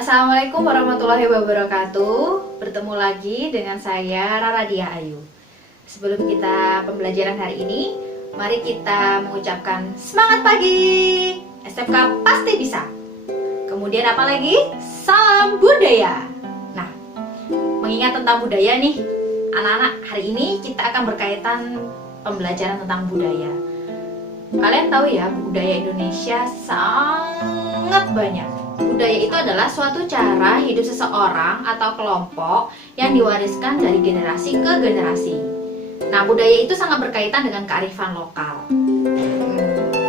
Assalamualaikum warahmatullahi wabarakatuh. Bertemu lagi dengan saya Rara Dia Ayu. Sebelum kita pembelajaran hari ini, mari kita mengucapkan semangat pagi. SMK pasti bisa. Kemudian apa lagi? Salam budaya. Nah, mengingat tentang budaya nih, anak-anak, hari ini kita akan berkaitan pembelajaran tentang budaya. Kalian tahu ya, budaya Indonesia sangat banyak. Budaya itu adalah suatu cara hidup seseorang atau kelompok yang diwariskan dari generasi ke generasi. Nah, budaya itu sangat berkaitan dengan kearifan lokal.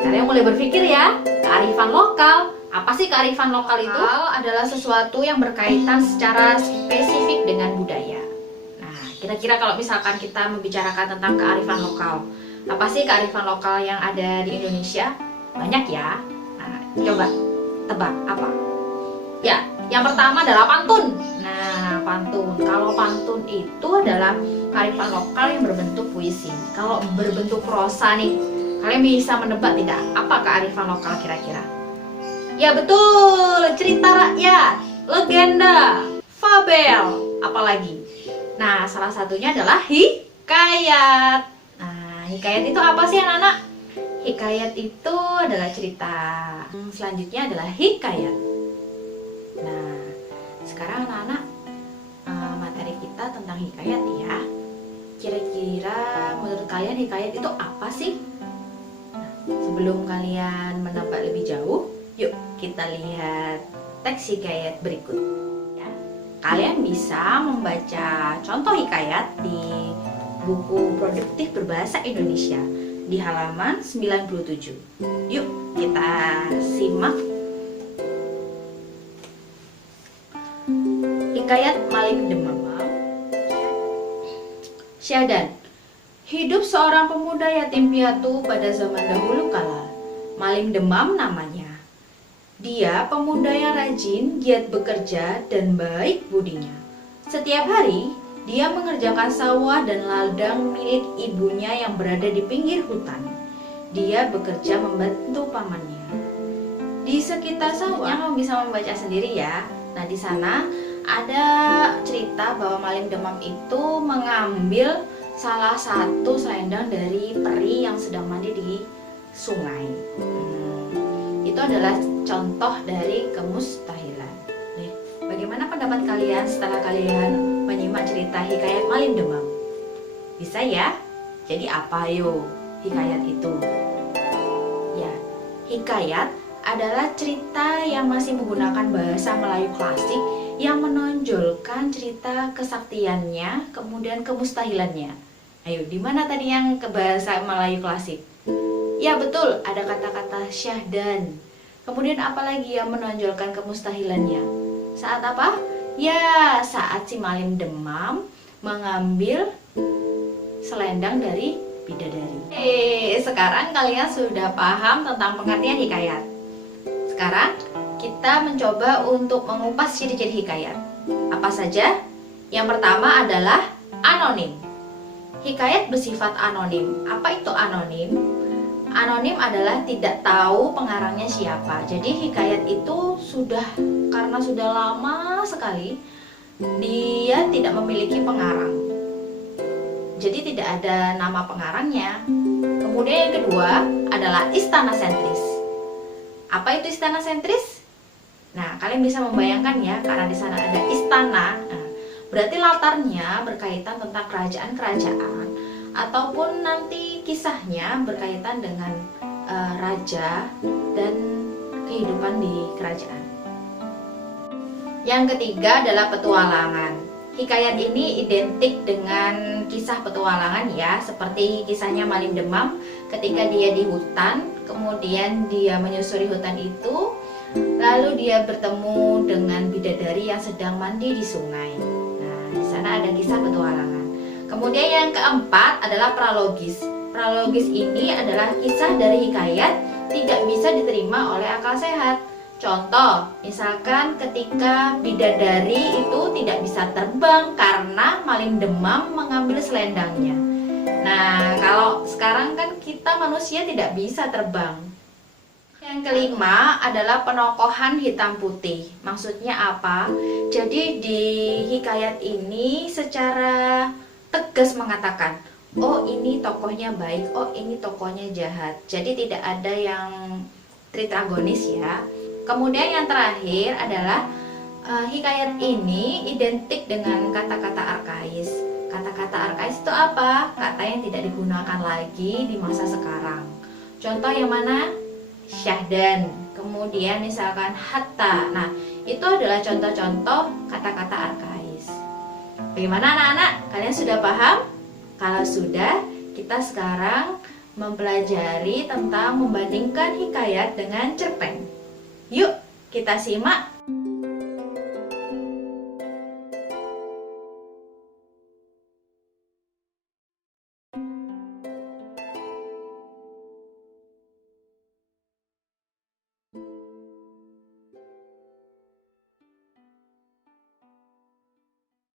Kalian mulai berpikir ya, kearifan lokal. Apa sih kearifan lokal itu? Adalah sesuatu yang berkaitan secara spesifik dengan budaya. Nah, kira-kira kalau misalkan kita membicarakan tentang kearifan lokal, apa sih kearifan lokal yang ada di Indonesia? Banyak ya. Nah, coba tebak apa? Ya, yang pertama adalah pantun. Nah, pantun. Kalau pantun itu adalah kearifan lokal yang berbentuk puisi. Kalau berbentuk prosa nih, kalian bisa menebak tidak apa kearifan lokal kira-kira? Ya betul, cerita rakyat, legenda, fabel, apalagi. Nah, salah satunya adalah hikayat. Nah, hikayat itu apa sih anak-anak? Hikayat itu adalah cerita. Selanjutnya adalah hikayat. Nah, sekarang anak-anak, materi kita tentang hikayat ya. Kira-kira menurut kalian hikayat itu apa sih? Nah, sebelum kalian menebak lebih jauh, yuk kita lihat teks hikayat berikut ya. Kalian bisa membaca contoh hikayat di buku Produktif Berbahasa Indonesia di halaman 97. Yuk kita simak. Hikayat Maling Demam. Syahdan. Hidup seorang pemuda yatim piatu pada zaman dahulu kala. Maling Demam namanya. Dia pemuda yang rajin, giat bekerja, dan baik budinya. Setiap hari, dia mengerjakan sawah dan ladang milik ibunya yang berada di pinggir hutan. Dia bekerja membantu pamannya. Di sekitar sawah, kamu bisa membaca sendiri ya. Nah, di sana ada cerita bahwa Maling Demam itu mengambil salah satu selendang dari peri yang sedang mandi di sungai. Itu adalah contoh dari kemustahilan. Nih, bagaimana pendapat kalian setelah kalian menyimak cerita hikayat Maling Demam? Bisa ya? Jadi apa yo hikayat itu? Ya, hikayat adalah cerita yang masih menggunakan bahasa Melayu klasik yang menonjolkan cerita kesaktiannya, kemudian kemustahilannya. Ayo, di mana tadi yang ke bahasa Melayu klasik? Ya betul, ada kata-kata syahdan. Kemudian apalagi yang menonjolkan kemustahilannya? Saat apa? Ya, saat si Maling Demam mengambil selendang dari bidadari. Sekarang kalian sudah paham tentang pengertian hikayat. Sekarang kita mencoba untuk mengupas ciri-ciri hikayat. Apa saja? Yang pertama adalah anonim. Hikayat bersifat anonim. Apa itu anonim? Anonim adalah tidak tahu pengarangnya siapa. Jadi hikayat itu karena sudah lama sekali dia tidak memiliki pengarang. Jadi tidak ada nama pengarangnya. Kemudian yang kedua adalah istana sentris. Apa itu istana sentris? Nah, kalian bisa membayangkan ya, karena di sana ada istana. Nah, berarti latarnya berkaitan tentang kerajaan-kerajaan ataupun nanti kisahnya berkaitan dengan raja dan kehidupan di kerajaan. Yang ketiga adalah petualangan. Hikayat ini identik dengan kisah petualangan ya, seperti kisahnya Maling Demam ketika dia di hutan, kemudian dia menyusuri hutan itu, lalu dia bertemu dengan bidadari yang sedang mandi di sungai. Nah, di sana ada kisah petualangan. Kemudian yang keempat adalah pralogis. Pralogis ini adalah kisah dari hikayat tidak bisa diterima oleh akal sehat. Contoh, misalkan ketika bidadari itu tidak bisa terbang karena Maling Demam mengambil selendangnya. Nah, kalau sekarang kan kita manusia tidak bisa terbang. Yang kelima adalah penokohan hitam putih. Maksudnya apa? Jadi di hikayat ini secara tegas mengatakan, oh ini tokohnya baik, oh ini tokohnya jahat. Jadi tidak ada yang tritragonis ya. Kemudian yang terakhir adalah hikayat ini identik dengan kata-kata arkais. Kata-kata arkais itu apa? Kata yang tidak digunakan lagi di masa sekarang. Contoh yang mana? Syahdan, kemudian misalkan hatta. Nah, itu adalah contoh-contoh kata-kata arkais. Bagaimana anak-anak? Kalian sudah paham? Kalau sudah, kita sekarang mempelajari tentang membandingkan hikayat dengan cerpen. Yuk, kita simak.